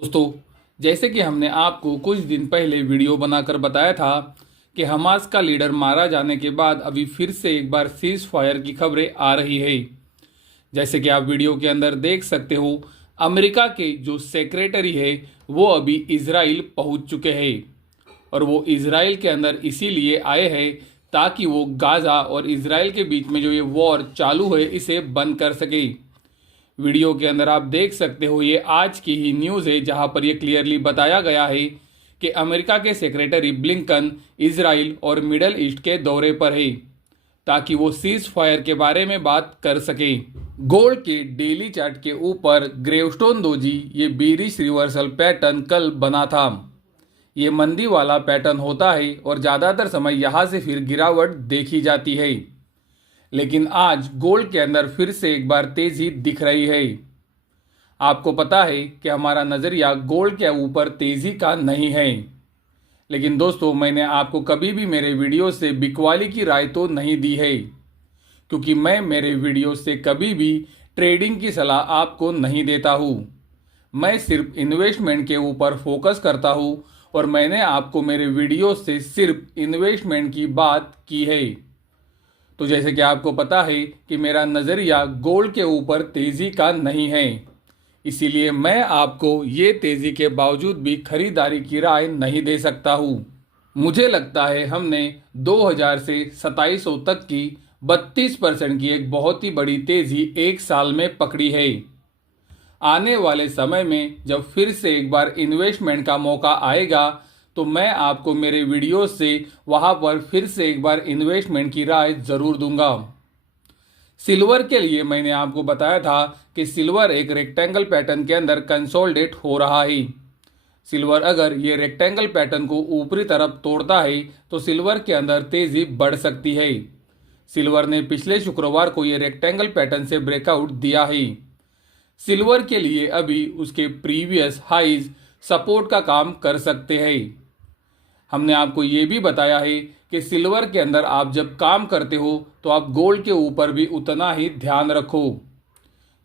दोस्तों, जैसे कि हमने आपको कुछ दिन पहले वीडियो बनाकर बताया था कि हमास का लीडर मारा जाने के बाद अभी फिर से एक बार सीज फायर की खबरें आ रही है। जैसे कि आप वीडियो के अंदर देख सकते हो, अमेरिका के जो सेक्रेटरी है वो अभी इजराइल पहुंच चुके हैं और वो इजराइल के अंदर इसीलिए आए हैं ताकि वो गाजा और इजराइल के बीच में जो ये वॉर चालू है इसे बंद कर सके। वीडियो के अंदर आप देख सकते हो, ये आज की ही न्यूज़ है जहां पर ये क्लियरली बताया गया है कि अमेरिका के सेक्रेटरी ब्लिंकन इजराइल और मिडल ईस्ट के दौरे पर है ताकि वो सीज फायर के बारे में बात कर सके। गोल्ड के डेली चार्ट के ऊपर ग्रेवस्टोन दोजी ये बीरिश रिवर्सल पैटर्न कल बना था। ये मंदी वाला पैटर्न होता है और ज़्यादातर समय यहाँ से फिर गिरावट देखी जाती है, लेकिन आज गोल्ड के अंदर फिर से एक बार तेजी दिख रही है। आपको पता है कि हमारा नज़रिया गोल्ड के ऊपर तेजी का नहीं है, लेकिन दोस्तों मैंने आपको कभी भी मेरे वीडियो से बिकवाली की राय तो नहीं दी है, क्योंकि मैं मेरे वीडियो से कभी भी ट्रेडिंग की सलाह आपको नहीं देता हूँ। मैं सिर्फ इन्वेस्टमेंट के ऊपर फोकस करता हूँ और मैंने आपको मेरे वीडियो से सिर्फ इन्वेस्टमेंट की बात की है। तो जैसे कि आपको पता है कि मेरा नज़रिया गोल्ड के ऊपर तेज़ी का नहीं है, इसीलिए मैं आपको ये तेज़ी के बावजूद भी खरीदारी की राय नहीं दे सकता हूँ। मुझे लगता है हमने 2000 से 2700 तक की 32% की एक बहुत ही बड़ी तेज़ी एक साल में पकड़ी है। आने वाले समय में जब फिर से एक बार इन्वेस्टमेंट का मौका आएगा तो मैं आपको मेरे वीडियो से वहां पर फिर से एक बार इन्वेस्टमेंट की राय ज़रूर दूंगा। सिल्वर के लिए मैंने आपको बताया था कि सिल्वर एक रेक्टेंगल पैटर्न के अंदर कंसोलिडेट हो रहा है। सिल्वर अगर ये रेक्टेंगल पैटर्न को ऊपरी तरफ तोड़ता है तो सिल्वर के अंदर तेज़ी बढ़ सकती है। सिल्वर ने पिछले शुक्रवार को ये रेक्टेंगल पैटर्न से ब्रेकआउट दिया है। सिल्वर के लिए अभी उसके प्रीवियस हाइज सपोर्ट का काम कर सकते हैं। हमने आपको ये भी बताया है कि सिल्वर के अंदर आप जब काम करते हो तो आप गोल्ड के ऊपर भी उतना ही ध्यान रखो,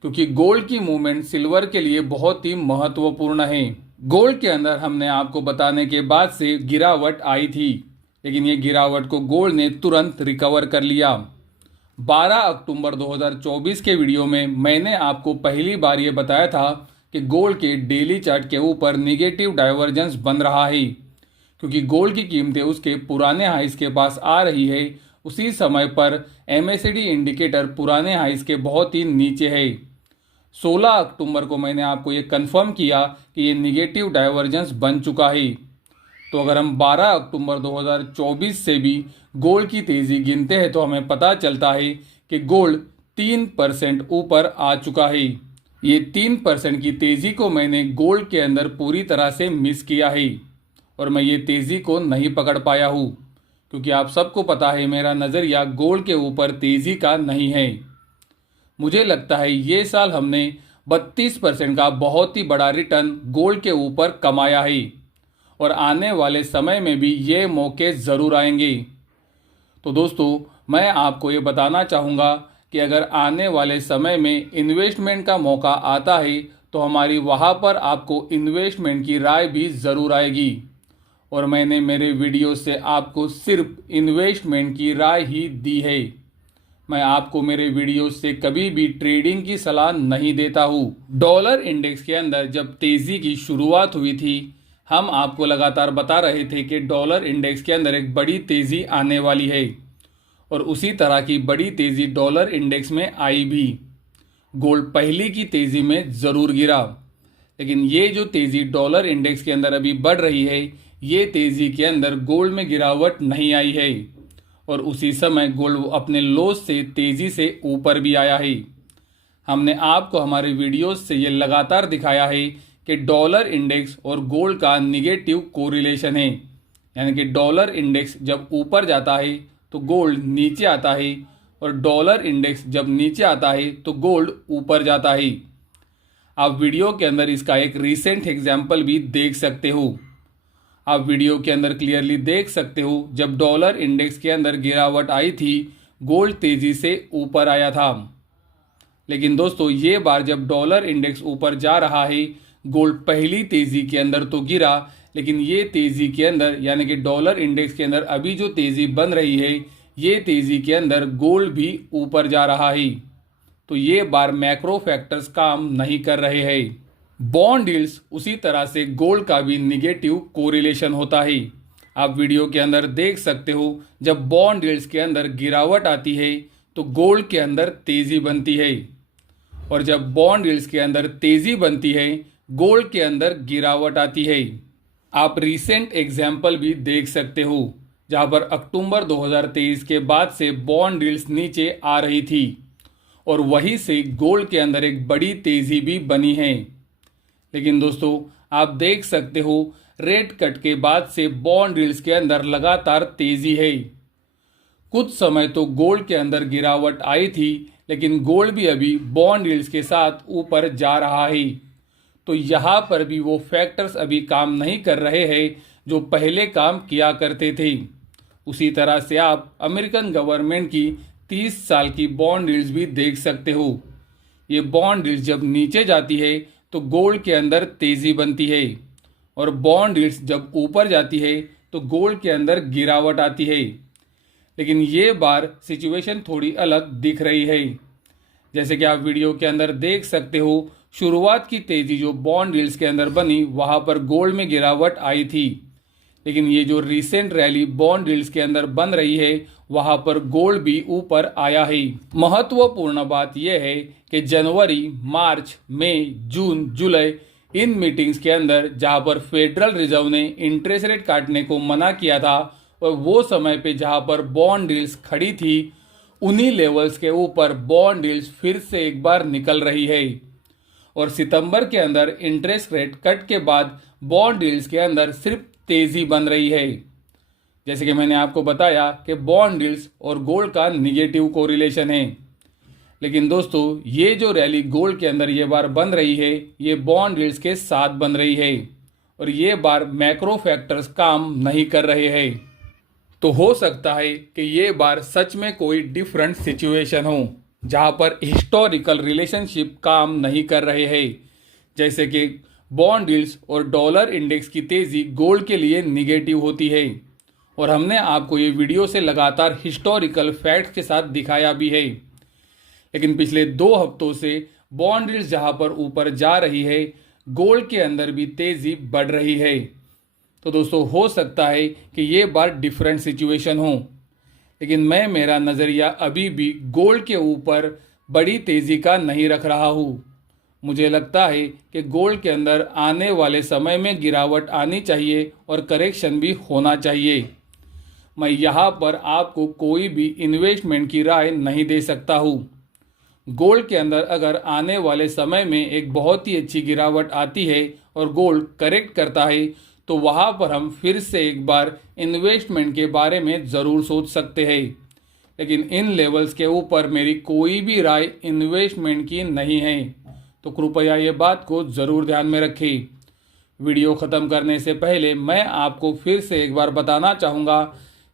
क्योंकि गोल्ड की मूवमेंट सिल्वर के लिए बहुत ही महत्वपूर्ण है। गोल्ड के अंदर हमने आपको बताने के बाद से गिरावट आई थी, लेकिन ये गिरावट को गोल्ड ने तुरंत रिकवर कर लिया। 12 अक्टूबर 2024 के वीडियो में मैंने आपको पहली बार ये बताया था कि गोल्ड के डेली चार्ट के ऊपर निगेटिव डाइवर्जेंस बन रहा है, क्योंकि गोल्ड की कीमतें उसके पुराने हाइस के पास आ रही है। उसी समय पर MACD इंडिकेटर पुराने हाइस के बहुत ही नीचे है। 16 अक्टूबर को मैंने आपको ये कंफर्म किया कि ये निगेटिव डाइवर्जेंस बन चुका है। तो अगर हम 12 अक्टूबर 2024 से भी गोल्ड की तेज़ी गिनते हैं तो हमें पता चलता है कि गोल्ड 3% ऊपर आ चुका है। ये 3% की तेज़ी को मैंने गोल्ड के अंदर पूरी तरह से मिस किया है और मैं ये तेज़ी को नहीं पकड़ पाया हूँ, क्योंकि आप सबको पता है मेरा नज़रिया गोल्ड के ऊपर तेज़ी का नहीं है। मुझे लगता है ये साल हमने 32% का बहुत ही बड़ा रिटर्न गोल्ड के ऊपर कमाया है और आने वाले समय में भी ये मौके ज़रूर आएंगे। तो दोस्तों, मैं आपको ये बताना चाहूँगा कि अगर आने वाले समय में इन्वेस्टमेंट का मौका आता है तो हमारी वहाँ पर आपको इन्वेस्टमेंट की राय भी ज़रूर आएगी और मैंने मेरे वीडियो से आपको सिर्फ इन्वेस्टमेंट की राय ही दी है। मैं आपको मेरे वीडियो से कभी भी ट्रेडिंग की सलाह नहीं देता हूँ। डॉलर इंडेक्स के अंदर जब तेज़ी की शुरुआत हुई थी, हम आपको लगातार बता रहे थे कि डॉलर इंडेक्स के अंदर एक बड़ी तेज़ी आने वाली है और उसी तरह की बड़ी तेज़ी डॉलर इंडेक्स में आई भी। गोल्ड पहली की तेज़ी में ज़रूर गिरा, लेकिन ये जो तेज़ी डॉलर इंडेक्स के अंदर अभी बढ़ रही है, ये तेज़ी के अंदर गोल्ड में गिरावट नहीं आई है और उसी समय गोल्ड अपने लोज से तेज़ी से ऊपर भी आया है। हमने आपको हमारे वीडियोस से ये लगातार दिखाया है कि डॉलर इंडेक्स और गोल्ड का निगेटिव कोरिलेशन है, यानी कि डॉलर इंडेक्स जब ऊपर जाता है तो गोल्ड नीचे आता है और डॉलर इंडेक्स जब नीचे आता है तो गोल्ड ऊपर जाता है। आप वीडियो के अंदर इसका एक रीसेंट एग्जाम्पल भी देख सकते हो। आप वीडियो के अंदर क्लियरली देख सकते हो, जब डॉलर इंडेक्स के अंदर गिरावट आई थी गोल्ड तेज़ी से ऊपर आया था, लेकिन दोस्तों ये बार जब डॉलर इंडेक्स ऊपर जा रहा है गोल्ड पहली तेजी के अंदर तो गिरा, लेकिन ये तेजी के अंदर यानी कि डॉलर इंडेक्स के अंदर अभी जो तेजी बन रही है, ये तेजी के अंदर गोल्ड भी ऊपर जा रहा है। तो ये बार मैक्रो फैक्टर्स काम नहीं कर रहे हैं। बॉन्ड यील्ड्स उसी तरह से गोल्ड का भी निगेटिव कोरिलेशन होता है। आप वीडियो के अंदर देख सकते हो, जब बॉन्ड यील्ड्स के अंदर गिरावट आती है तो गोल्ड के अंदर तेजी बनती है, और जब बॉन्ड यील्ड्स के अंदर तेजी बनती है गोल्ड के अंदर गिरावट आती है। आप रीसेंट एग्जाम्पल भी देख सकते हो, जहां पर अक्टूबर 2023 के बाद से बॉन्ड यील्ड्स नीचे आ रही थी और वहीं से गोल्ड के अंदर एक बड़ी तेजी भी बनी है। लेकिन दोस्तों आप देख सकते हो, रेट कट के बाद से बॉन्ड यील्ड्स के अंदर लगातार तेजी है। कुछ समय तो गोल्ड के अंदर गिरावट आई थी, लेकिन गोल्ड भी अभी बॉन्ड यील्ड्स के साथ ऊपर जा रहा है। तो यहाँ पर भी वो फैक्टर्स अभी काम नहीं कर रहे हैं जो पहले काम किया करते थे। उसी तरह से आप अमेरिकन गवर्नमेंट की 30 साल की बॉन्ड यील्ड्स भी देख सकते हो। ये बॉन्ड यील्ड्स जब नीचे जाती है तो गोल्ड के अंदर तेजी बनती है, और बॉन्ड यील्ड्स जब ऊपर जाती है तो गोल्ड के अंदर गिरावट आती है। लेकिन ये बार सिचुएशन थोड़ी अलग दिख रही है। जैसे कि आप वीडियो के अंदर देख सकते हो, शुरुआत की तेजी जो बॉन्ड यील्ड्स के अंदर बनी वहां पर गोल्ड में गिरावट आई थी, लेकिन ये जो रीसेंट रैली बॉन्ड यील्ड्स के अंदर बन रही है वहां पर गोल्ड भी ऊपर आया है। महत्वपूर्ण बात यह है कि जनवरी, मार्च, मई, जून, जुलाई इन मीटिंग्स के अंदर जहां पर फेडरल रिजर्व ने इंटरेस्ट रेट काटने को मना किया था, और वो समय पे जहां पर बॉन्ड यील्ड्स खड़ी थी, उन्हीं लेवल्स के ऊपर बॉन्ड यील्ड्स फिर से एक बार निकल रही है। और सितंबर के अंदर इंटरेस्ट रेट कट के बाद बॉन्ड यील्ड्स के अंदर सिर्फ तेजी बन रही है। जैसे कि मैंने आपको बताया कि बॉन्ड यील्ड्स और गोल्ड का निगेटिव कोरिलेशन है। लेकिन दोस्तों ये जो रैली गोल्ड के अंदर ये बार बन रही है, ये बॉन्ड यील्ड्स के साथ बन रही है, और ये बार मैक्रो फैक्टर्स काम नहीं कर रहे हैं। तो हो सकता है कि ये बार सच में कोई डिफरेंट सिचुएशन हो, जहां पर हिस्टोरिकल रिलेशनशिप काम नहीं कर रहे हैं। जैसे कि बॉन्ड यील्ड्स और डॉलर इंडेक्स की तेजी गोल्ड के लिए निगेटिव होती है, और हमने आपको ये वीडियो से लगातार हिस्टोरिकल फैक्ट्स के साथ दिखाया भी है। लेकिन पिछले 2 हफ्तों से बॉन्ड यील्ड्स जहां पर ऊपर जा रही है, गोल्ड के अंदर भी तेजी बढ़ रही है। तो दोस्तों हो सकता है कि ये बार डिफरेंट सिचुएशन हो, लेकिन मैं मेरा नज़रिया अभी भी गोल्ड के ऊपर बड़ी तेज़ी का नहीं रख रहा हूँ। मुझे लगता है कि गोल्ड के अंदर आने वाले समय में गिरावट आनी चाहिए और करेक्शन भी होना चाहिए। मैं यहाँ पर आपको कोई भी इन्वेस्टमेंट की राय नहीं दे सकता हूँ। गोल्ड के अंदर अगर आने वाले समय में एक बहुत ही अच्छी गिरावट आती है और गोल्ड करेक्ट करता है, तो वहाँ पर हम फिर से एक बार इन्वेस्टमेंट के बारे में ज़रूर सोच सकते हैं। लेकिन इन लेवल्स के ऊपर मेरी कोई भी राय इन्वेस्टमेंट की नहीं है, तो कृपया ये बात को ज़रूर ध्यान में रखें। वीडियो ख़त्म करने से पहले मैं आपको फिर से एक बार बताना चाहूँगा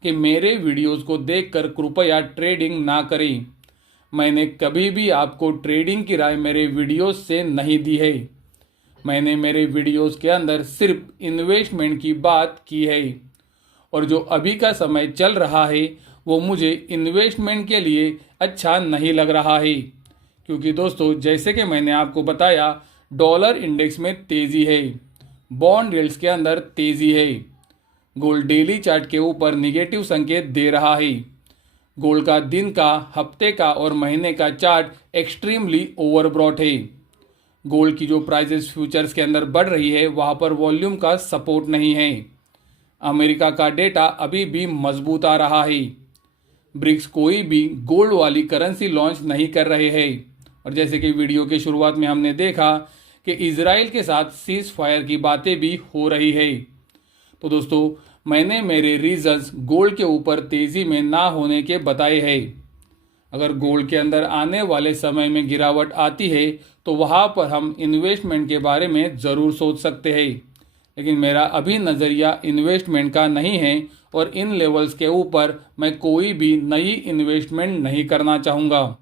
कि मेरे वीडियोज़ को देखकर कृपया ट्रेडिंग ना करें। मैंने कभी भी आपको ट्रेडिंग की राय मेरे वीडियोज़ से नहीं दी है। मैंने मेरे वीडियोस के अंदर सिर्फ इन्वेस्टमेंट की बात की है, और जो अभी का समय चल रहा है वो मुझे इन्वेस्टमेंट के लिए अच्छा नहीं लग रहा है। क्योंकि दोस्तों जैसे कि मैंने आपको बताया, डॉलर इंडेक्स में तेज़ी है, बॉन्ड यील्ड्स के अंदर तेज़ी है, गोल्ड डेली चार्ट के ऊपर निगेटिव संकेत दे रहा है। गोल्ड का दिन का, हफ्ते का और महीने का चार्ट एक्सट्रीमली ओवरब्रॉट है। गोल्ड की जो प्राइसेस फ्यूचर्स के अंदर बढ़ रही है वहाँ पर वॉल्यूम का सपोर्ट नहीं है। अमेरिका का डेटा अभी भी मजबूत आ रहा है। ब्रिक्स कोई भी गोल्ड वाली करेंसी लॉन्च नहीं कर रहे हैं, और जैसे कि वीडियो के शुरुआत में हमने देखा कि इजराइल के साथ सीज फायर की बातें भी हो रही है। तो दोस्तों मैंने मेरे रीजंस गोल्ड के ऊपर तेज़ी में ना होने के बताए हैं। अगर गोल्ड के अंदर आने वाले समय में गिरावट आती है तो वहाँ पर हम इन्वेस्टमेंट के बारे में ज़रूर सोच सकते हैं, लेकिन मेरा अभी नज़रिया इन्वेस्टमेंट का नहीं है, और इन लेवल्स के ऊपर मैं कोई भी नई इन्वेस्टमेंट नहीं करना चाहूँगा।